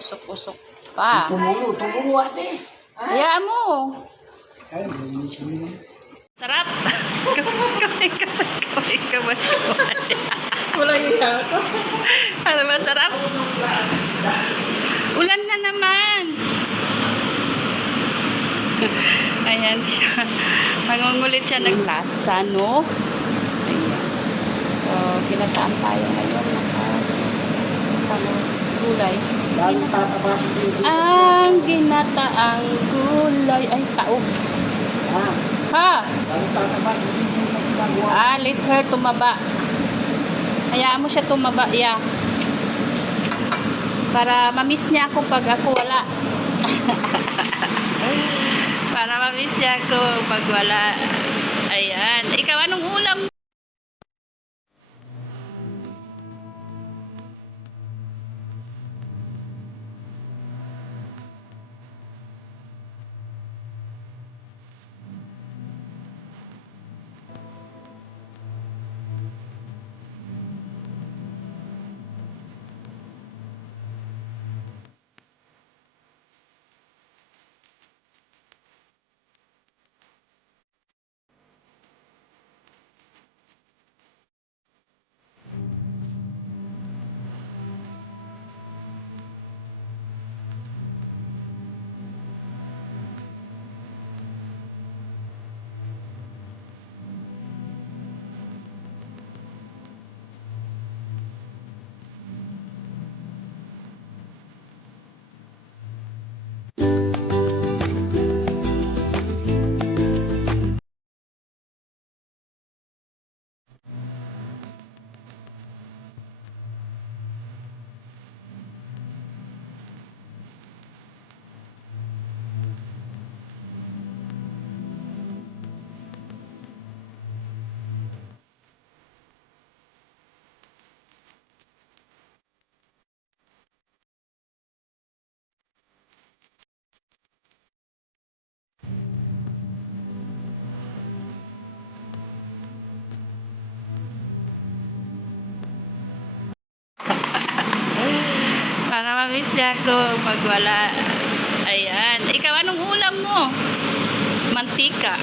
umuusok-usok pa. Tumulo ate. Hayaan mo. Ay, Sarap. Kamay. walang iya ako. Ano ba, sarap? Ulan na naman. Ayan siya. Mangungulit siya ng lasa, no? Ayan. So, ginataan tayo ngayon. Gulay. Ang ginataang gulay. Ay, tao. Ha? Let her tumaba. Hayaan mo siya tumaba, yeah. Para ma-miss niya ako pag ako wala. Para ma-miss niya ako pag wala. Ayan. Ikaw, anong ulam? Para ma-miss niya ako pag wala. Ayan. Ikaw, anong ulam mo? Mantika.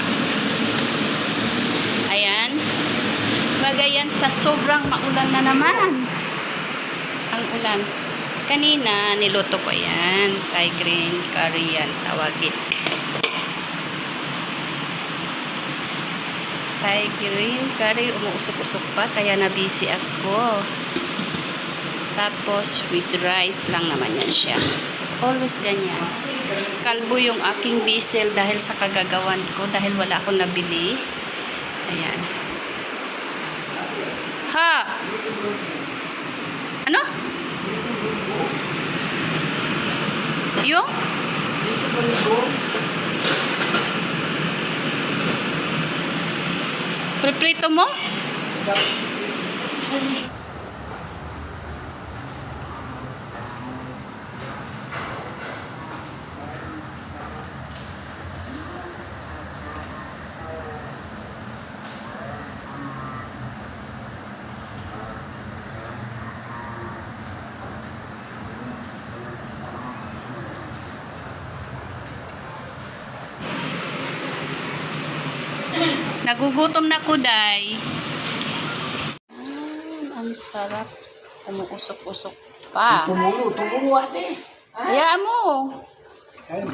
Ayan. Bagayan sa sobrang maulan na naman. Ang ulan. Kanina, niluto ko yan. Thai green curry yan. Tawagin. Thai green curry. Umuusok-usok pa. Kaya na-busy ako. Tapos, with rice lang naman yan siya. Always ganyan. Kalbo yung aking basil dahil sa kagagawan ko. Dahil wala akong nabili. Ayan. Ha? Ano? Yung? Preprito mo? Nagugutom na ko, Day. Ang sarap. Umuusok-usok pa. Tumulo ate. Hayaan mo. Ay,